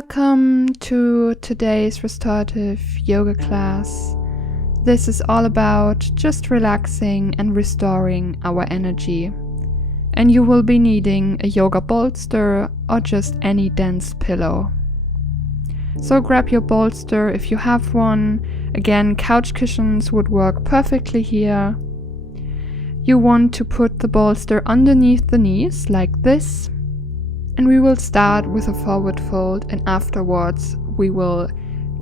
Welcome to today's Restorative Yoga class. This is all about just relaxing and restoring our energy. And you will be needing a yoga bolster or just any dense pillow. So grab your bolster if you have one. Again, couch cushions would work perfectly here. You want to put the bolster underneath the knees like this. And we will start with a forward fold, and afterwards we will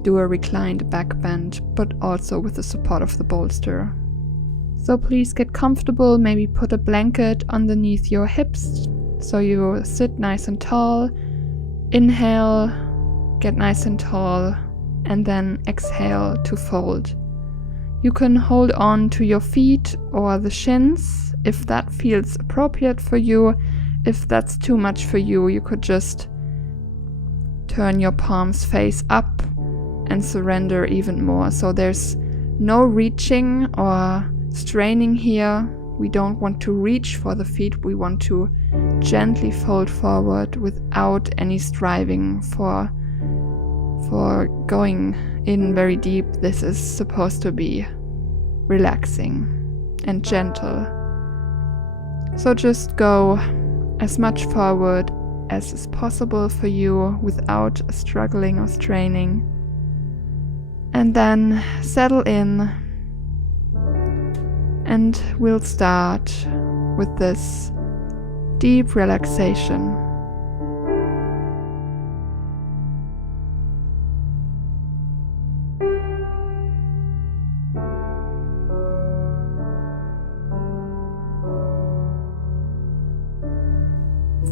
do a reclined back bend, but also with the support of the bolster. So please get comfortable, maybe put a blanket underneath your hips so you sit nice and tall. Inhale, get nice and tall, and then exhale to fold. You can hold on to your feet or the shins if that feels appropriate for you. If that's too much for you, you could just turn your palms face up and surrender even more. So there's no reaching or straining here. We don't want to reach for the feet. We want to gently fold forward without any striving for going in very deep. This is supposed to be relaxing and gentle. So just go as much forward as is possible for you without struggling or straining. And then settle in, and we'll start with this deep relaxation.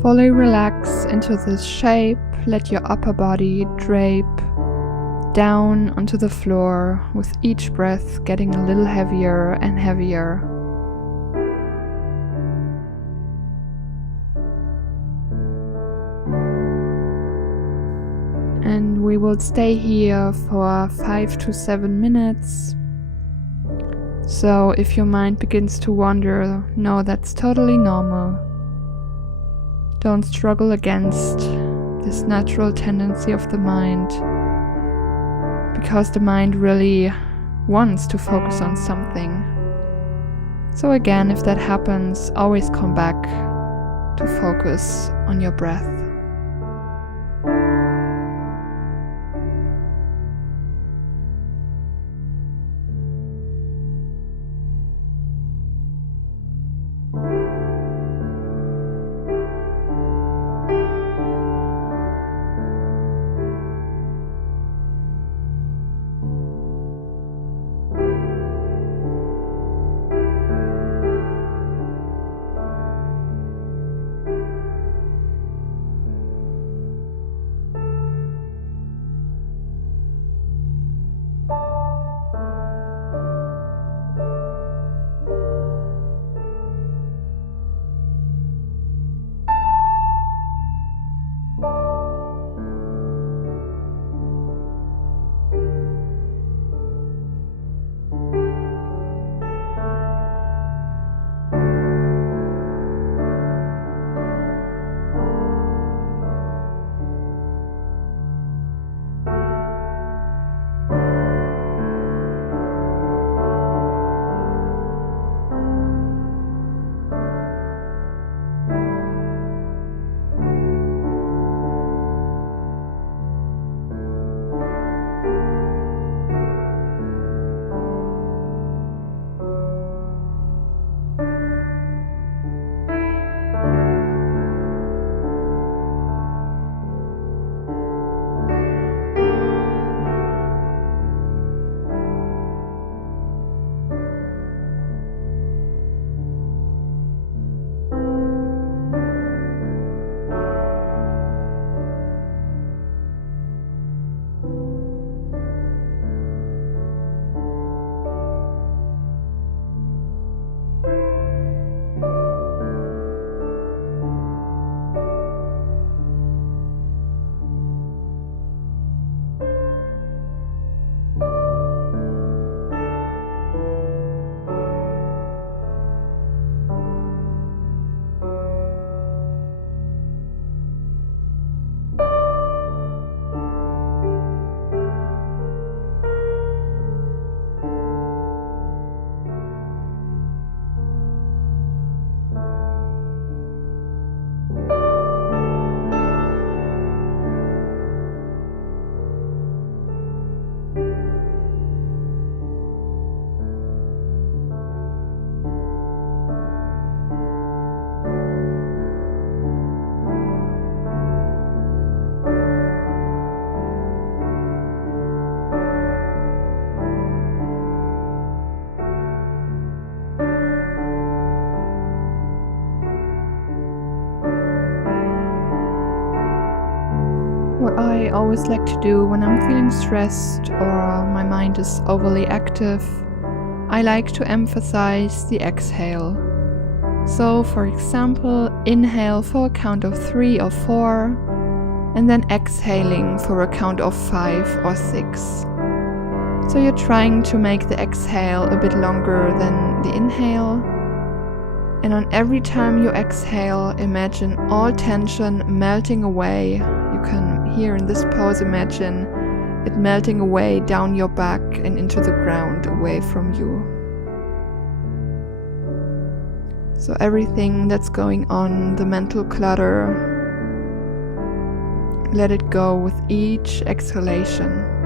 Fully relax into this shape. Let your upper body drape down onto the floor, with each breath getting a little heavier and heavier. And we will stay here for 5 to 7 minutes. So if your mind begins to wander, know that's totally normal. Don't struggle against this natural tendency of the mind, because the mind really wants to focus on something. So again, if that happens, always come back to focus on your breath. I always like to do when I'm feeling stressed or my mind is overly active, I like to emphasize the exhale. So, for example, inhale for a count of 3 or 4, and then exhaling for a count of 5 or 6. So you're trying to make the exhale a bit longer than the inhale. And on every time you exhale, imagine all tension melting away. You can, here in this pose, imagine it melting away down your back and into the ground away from you. So everything that's going on, the mental clutter, let it go with each exhalation.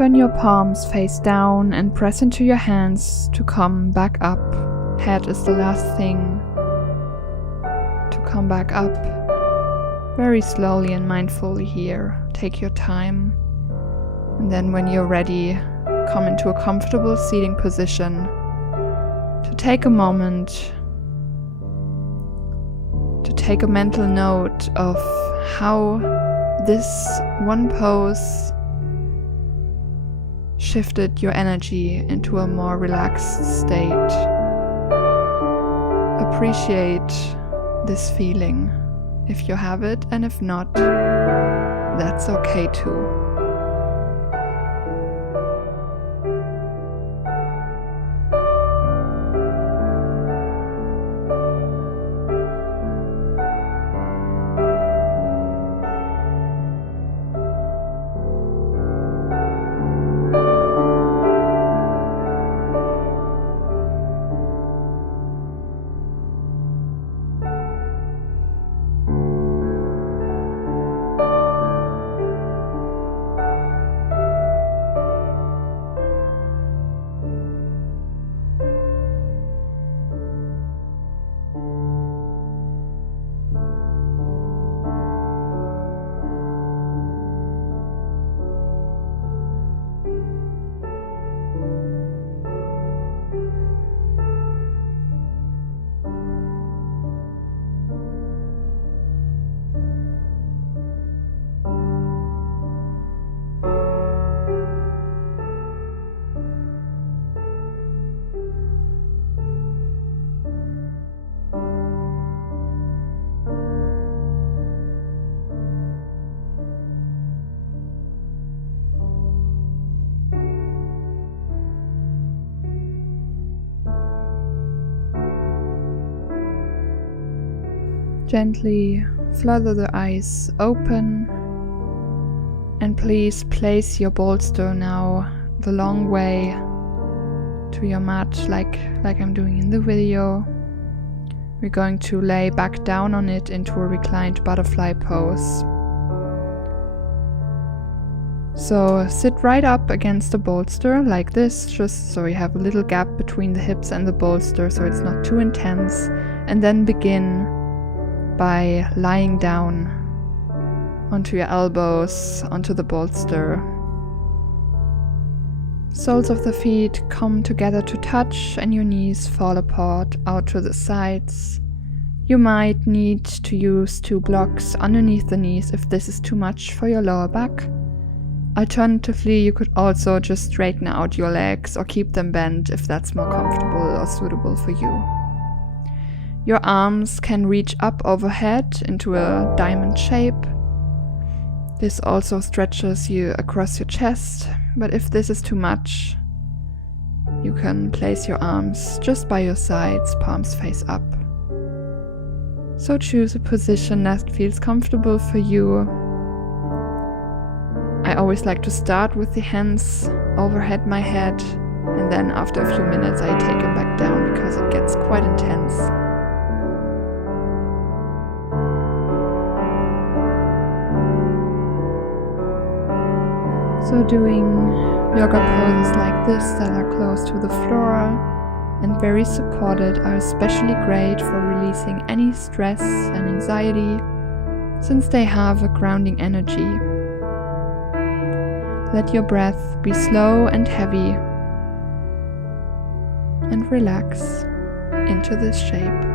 Turn your palms face down and press into your hands to come back up. Head is the last thing to come back up. Very slowly and mindfully here. Take your time. And then when you're ready, come into a comfortable seating position to take a moment to take a mental note of how this one pose shifted your energy into a more relaxed state. Appreciate this feeling if you have it, and if not, that's okay too. Gently flutter the eyes open, and please place your bolster now the long way to your mat, like I'm doing in the video. We're going to lay back down on it into a reclined butterfly pose. So sit right up against the bolster like this, just so you have a little gap between the hips and the bolster so it's not too intense, and then begin by lying down onto your elbows, onto the bolster. Soles of the feet come together to touch and your knees fall apart out to the sides. You might need to use 2 blocks underneath the knees if this is too much for your lower back. Alternatively, you could also just straighten out your legs or keep them bent if that's more comfortable or suitable for you. Your arms can reach up overhead into a diamond shape. This also stretches you across your chest, but if this is too much, you can place your arms just by your sides, palms face up. So choose a position that feels comfortable for you. I always like to start with the hands overhead my head, and then after a few minutes I take them back down because it gets quite intense. So doing yoga poses like this that are close to the floor and very supported are especially great for releasing any stress and anxiety, since they have a grounding energy. Let your breath be slow and heavy, and relax into this shape.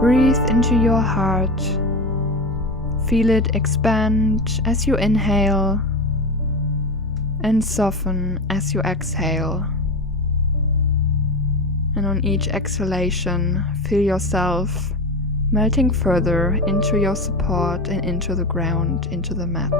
Breathe into your heart. Feel it expand as you inhale and soften as you exhale. And on each exhalation, feel yourself melting further into your support and into the ground, into the mat.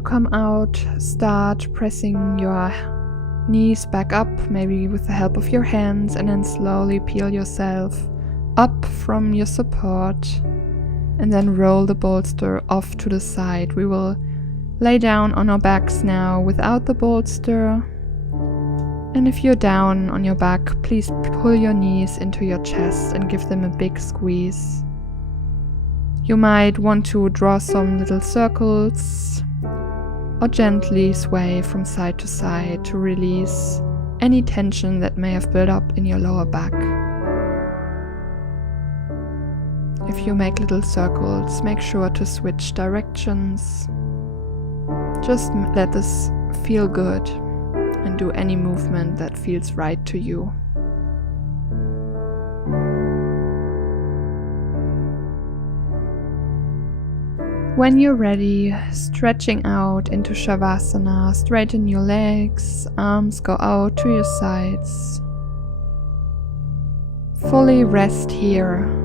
To come out, start pressing your knees back up, maybe with the help of your hands, and then slowly peel yourself up from your support and then roll the bolster off to the side. We will lay down on our backs now without the bolster. And if you're down on your back, please pull your knees into your chest and give them a big squeeze. You might want to draw some little circles or gently sway from side to side to release any tension that may have built up in your lower back. If you make little circles, make sure to switch directions. Just let this feel good and do any movement that feels right to you. When you're ready, stretching out into Shavasana, straighten your legs, arms go out to your sides. Fully rest here.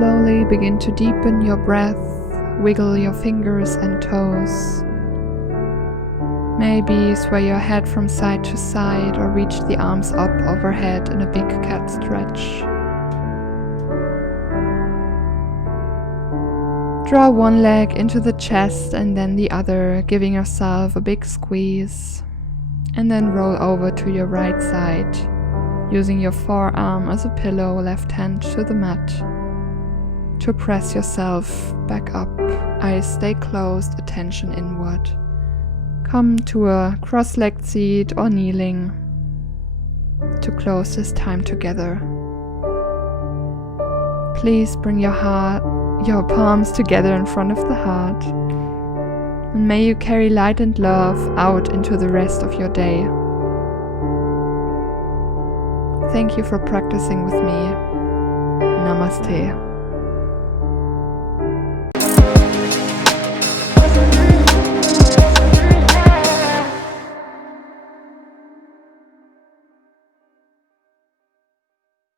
slowly begin to deepen your breath, wiggle your fingers and toes. Maybe sway your head from side to side or reach the arms up overhead in a big cat stretch. Draw one leg into the chest and then the other, giving yourself a big squeeze. And then roll over to your right side, using your forearm as a pillow, left hand to the mat. To press yourself back up, eyes stay closed, attention inward. Come to a cross-legged seat or kneeling to close this time together. Please bring your palms together in front of the heart, and may you carry light and love out into the rest of your day. Thank you for practicing with me. Namaste.